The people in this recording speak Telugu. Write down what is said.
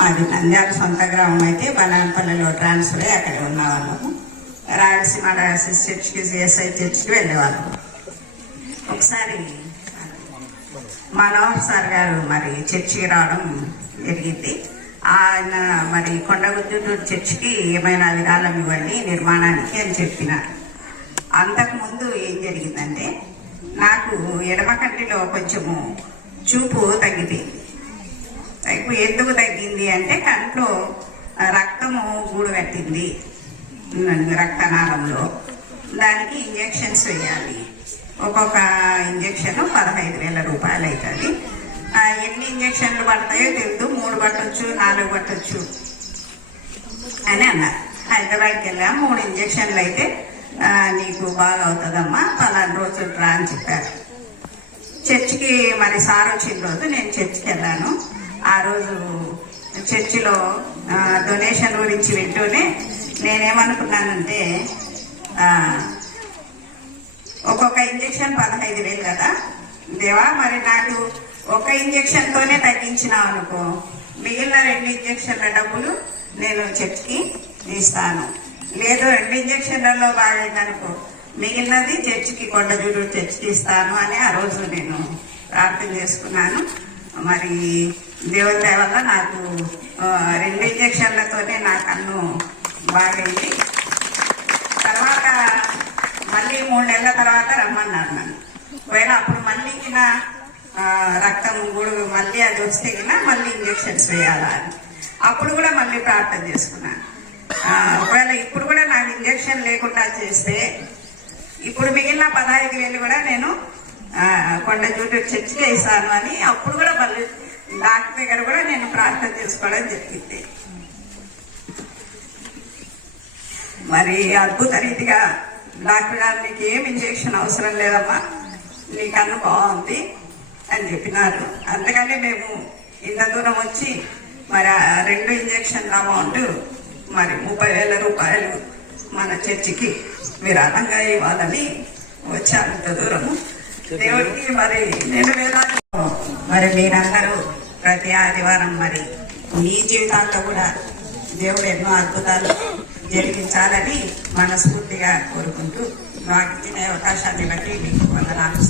మాది నంద్యాల సొంత గ్రామం అయితే బనానపల్లిలో ట్రాన్స్ఫర్ అయ్యి అక్కడే ఉన్నవాళ్ళము. రాయలసీమ డయాసిస్ చర్చ్కి సిఎస్ఐ చర్చ్కి వెళ్ళేవాళ్ళము. ఒకసారి మనోహర్ సార్ గారు మరి చర్చికి రావడం జరిగింది. ఆయన మరి కొండగుద్దూరు చర్చికి ఏమైనా విరాళం ఇవ్వండి నిర్మాణానికి అని చెప్పినారు. అంతకుముందు ఏం జరిగిందంటే నాకు ఎడమ కంటిలో కొంచెము చూపు తగ్గిపోయింది. ఎందుకు తగ్గింది అంటే కంట్లో రక్తము గూడు పెట్టింది రక్తనాళంలో. దానికి ఇంజెక్షన్స్ వేయాలి. ఒక్కొక్క ఇంజెక్షన్ 15,000 రూపాయలు అవుతుంది. ఎన్ని ఇంజెక్షన్లు పడతాయో తెలియదు, 3 పట్టొచ్చు 4 పట్టొచ్చు అని అన్నారు. హైదరాబాద్కి వెళ్ళాం. 3 ఇంజెక్షన్లు అయితే నీకు బాగా అవుతుందమ్మా, పలానా రోజులు రా అని చెప్పారు. చర్చికి మరి సార్ వచ్చిన రోజు నేను చర్చికి వెళ్ళాను. ఆ రోజు చర్చిలో డొనేషన్ గురించి వింటూనే నేనేమనుకున్నానంటే ఒక్కొక్క ఇంజెక్షన్ 15,000 కదా దేవా, మరి నాకు ఒక ఇంజెక్షన్ తోనే తగ్గించినావు అనుకో, మిగిలిన 2 ఇంజెక్షన్ల డబ్బులు నేను చర్చికి ఇస్తాను. లేదు 2 ఇంజెక్షన్లలో బాగైందనుకో, మిగిలినది చర్చికి కొండజూడు చర్చికి ఇస్తాను అని ఆ రోజు నేను ప్రార్థన చేసుకున్నాను. మరి దేవుని దయ వల్ల నాకు 2 ఇంజెక్షన్లతోనే నా కన్ను బాగైంది. తర్వాత మళ్ళీ 3 నెలల తర్వాత రమ్మన్నారు నన్ను. ఒకవేళ అప్పుడు మళ్ళీ రక్తం గూడు మళ్ళీ అది వస్తే మళ్ళీ ఇంజెక్షన్స్ వేయాలా అని అప్పుడు కూడా మళ్ళీ ప్రార్థన చేసుకున్నాను. ఒకవేళ ఇప్పుడు కూడా నాకు ఇంజెక్షన్ లేకుండా చేస్తే ఇప్పుడు మిగిలిన 15,000 కూడా నేను కొండజూడు చర్చికి వేసాను అని అప్పుడు కూడా మళ్ళీ డాక్టర్ దగ్గర కూడా నేను ప్రార్థన చేసుకోవడం జరిగింది. మరి అద్భుత రీతిగా డాక్టర్ గారు నీకు ఏం ఇంజెక్షన్ అవసరం లేదమ్మా, నీ కన్ను బాగుంది అని చెప్పినారు. అందుకని మేము ఇంత దూరం వచ్చి మరి 2 ఇంజెక్షన్ల అమౌంట్ మరి 30,000 రూపాయలు మన చర్చికి విరాళంగా ఇవ్వాలని వచ్చాను. ఇంత దూరము దేవుడికి మరి నేను మరి మీరందరూ ప్రతి ఆదివారం మరి మీ జీవితాల్లో కూడా దేవుడు ఎన్నో అద్భుతాలు జరిగించాలని మనస్ఫూర్తిగా కోరుకుంటూ నాకు ఇచ్చిన అవకాశాన్ని బట్టి మీకు వందనాలు.